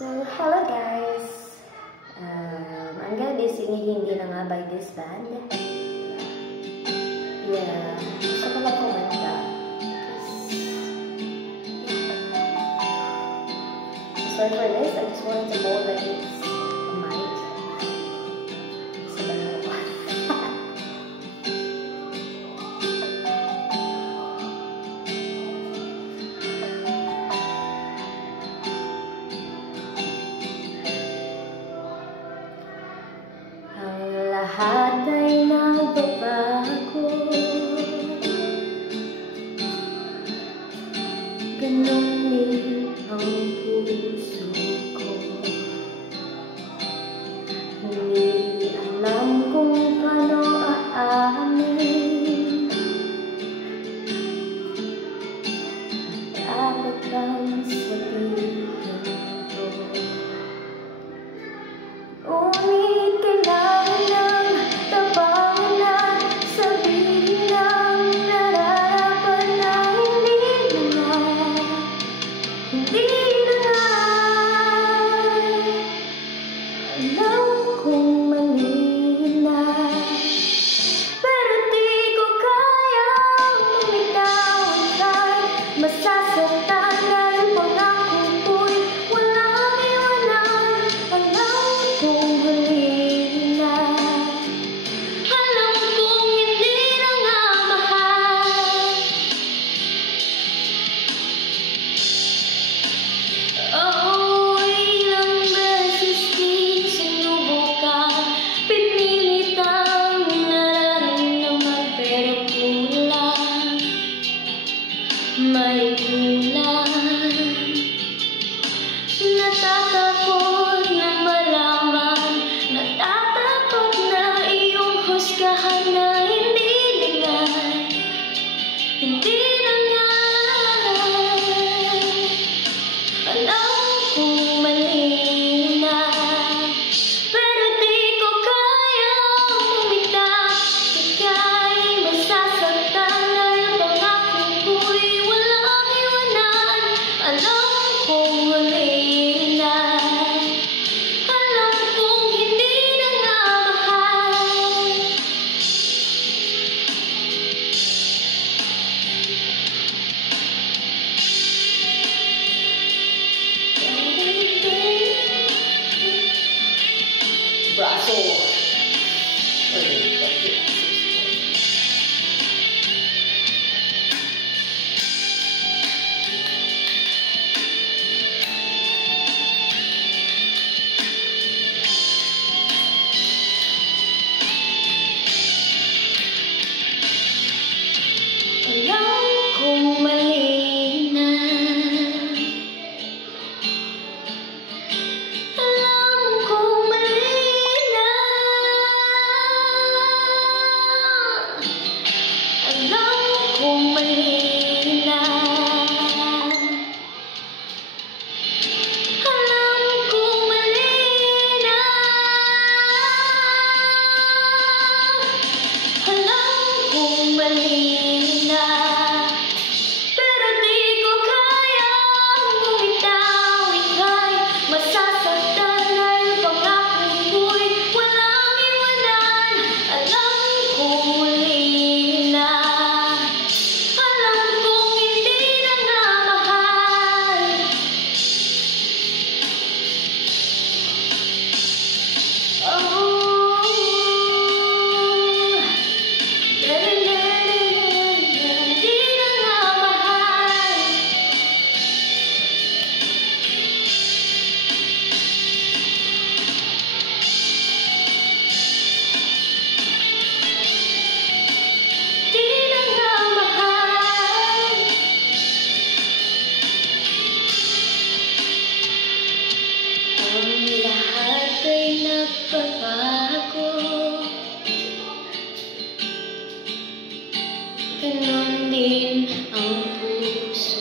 So, hello guys! I'm gonna be singing Hindi na nga by this band. Yeah, gusto ko mag-kumanta. Sorry for this, I just wanted to hold like it's a mic. So, lahat ay nagbabago, ganun din ang puso ko. Hindi alam kung paano aamin, dapat lang sabihin ko. Ngunit kailangan may kulang. Natatakot na malaman, natatakot na iyong husgahan na hindi na nga, hindi na nga. Alam kong mali na, pero di ko kayang bumitaw. Ika'y masasaktan dahil pangako ko'y walang iwanan. Alam kong mali na, alam kong hindi na nga mahal. Braso. Alam kong mali na, alam kong mali na, alam kong mali na, alam kong mali na, alam kong mali na, pero di ko kayang bumitaw. Ika'y masasaktan dahil pangako ko'y walang iwanan. Alam kong mali na, alam kong hindi na nga mahal. Oh, hindi na nga mahal. Di na nga mahal. Ang lahat ay nagbabago, ganun din ang puso